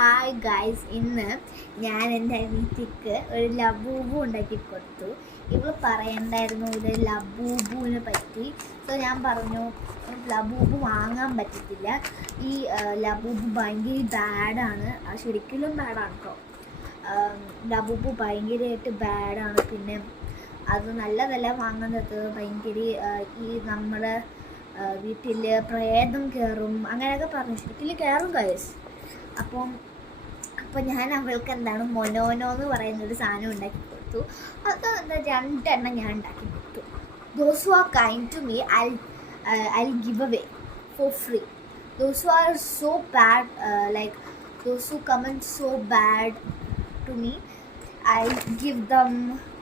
Hi guys, ഇന്ന് ഞാൻ എൻ്റെ അനിയത്തിക്ക് ഒരു ലബൂബു ഉണ്ടാക്കി കൊടുത്തു. ഇവൾ പറയണ്ടായിരുന്നു ഒരു ലബൂബുവിനെ പറ്റി. സോ ഞാൻ പറഞ്ഞു ലബൂബു വാങ്ങാൻ പറ്റത്തില്ല, ഈ ലബൂബു ഭയങ്കര ബാഡാണ്. ശരിക്കും ബാഡാണ് കേട്ടോ. ലബൂബു ഭയങ്കരമായിട്ട് ബാഡാണ്. പിന്നെ അത് നല്ലതല്ല വാങ്ങുന്നത്. ഭയങ്കര ഈ നമ്മുടെ വീട്ടിൽ പ്രേതം കയറും അങ്ങനെയൊക്കെ പറഞ്ഞു. ശരിക്കും കയറും ഗൈസ്. അപ്പം ഞാൻ അവൾക്ക് എന്താണ് മൊനോനോ എന്ന് പറയുന്നൊരു സാധനം ഉണ്ടാക്കി കൊടുത്തു. അത് എന്താ 2 എണ്ണം ഞാൻ ഉണ്ടാക്കി കൊടുത്തു. Those who are kind to me I'll give away for free. Those who are so bad, like those who comment so bad to me, I'll give them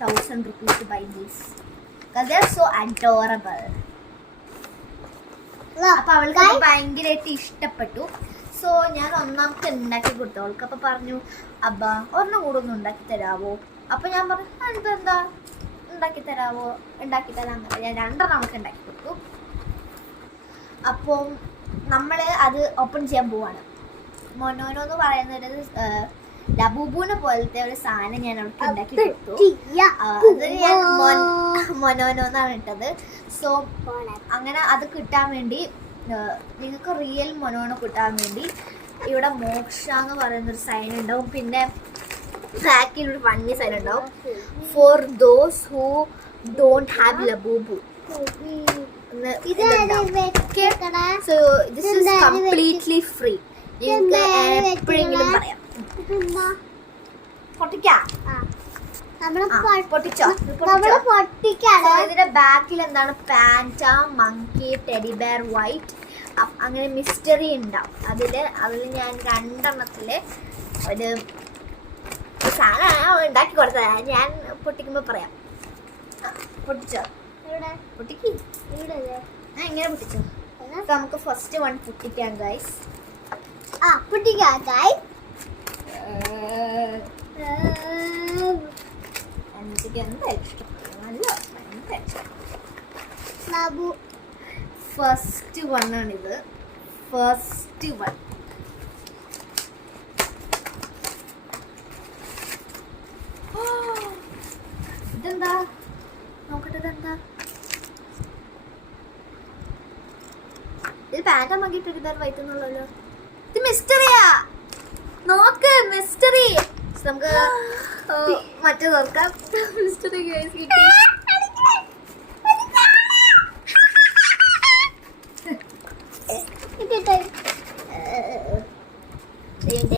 1,000 rupees to buy these because they're so adorable. അപ്പോൾ അവൾക്ക് ഭയങ്കരമായിട്ട് ഇഷ്ടപ്പെട്ടു. So ഞാൻ ഒന്നാമത്തെ ഉണ്ടാക്കി കൊടുത്തു അവൾക്ക്. അപ്പോൾ പറഞ്ഞു അബ്ബ ഒരെണ്ണം കൂടെ ഒന്ന് ഉണ്ടാക്കി തരാമോ? അപ്പോൾ ഞാൻ പറഞ്ഞു എന്താ ഉണ്ടാക്കി തരാമോ, ഉണ്ടാക്കി തരാൻ. ഞാൻ 2 എണ്ണം അവൾക്ക് ഉണ്ടാക്കി കൊടുത്തു. അപ്പോൾ നമ്മൾ അത് ഓപ്പൺ ചെയ്യാൻ പോവാണ്. മൊനോനോ എന്ന് പറയുന്നൊരു ലബൂബുവിനെ പോലത്തെ ഒരു സാധനം ഞാൻ അവൾക്ക് ഉണ്ടാക്കി കൊടുത്തു. അത് ഞാൻ മൊനോനോ എന്നാണ് ഇട്ടത്. സോ അങ്ങനെ അത് കിട്ടാൻ വേണ്ടി, നിങ്ങൾക്ക് റിയൽ മൊനോനോ കിട്ടാൻ വേണ്ടി ഇവിടെ മോക്ഷ എന്ന് പറയുന്നൊരു സൈൻ ഉണ്ടാവും. പിന്നെ ബാക്കിൽ ഒരു ഫണ്ണി സൈൻ ഉണ്ടാവും. For those who don't have Labubu. So this is completely free. നിങ്ങൾക്ക് എപ്പോഴെങ്കിലും പറയാം. ഇതിന്റെ ബാക്കിൽ എന്താണ് panda, monkey, teddy bear, white, അങ്ങനെ മിസ്റ്ററി ഉണ്ടാവും. അതിൽ ഞാൻ 2 എണ്ണത്തില് ഒരു സാധനം ഉണ്ടാക്കി കൊടുത്തതാ. ഞാൻ പൊട്ടിക്കുമ്പോ പറയാം. പൊട്ടിച്ചോ? പൊട്ടിക്ക്. ഇങ്ങനെ പൊട്ടിച്ചോ? നമുക്ക് ഫസ്റ്റ് 1 പൊട്ടിക്കാം ഗൈസ്. പൊട്ടിക്കാം ഗൈസ്. എനിക്ക് എന്താ ഇഷ്ടം, നല്ല ഫസ്റ്റ് 1 ആണിത്. ഫസ്റ്റ് 1 ഇതെന്താ നോക്കട്ടെ. ഇതെന്താ? ഇത് പാൻറ്റ മങ്ങിയിട്ട് ഇതാ വൈറ്റുന്നുള്ളല്ലോ. ഇത് മിസ്റ്ററിയാ. നോക്ക്, മിസ്റ്ററി. നമുക്ക് മറ്റേ നോക്കാം. മിസ്റ്ററി കിട്ടി.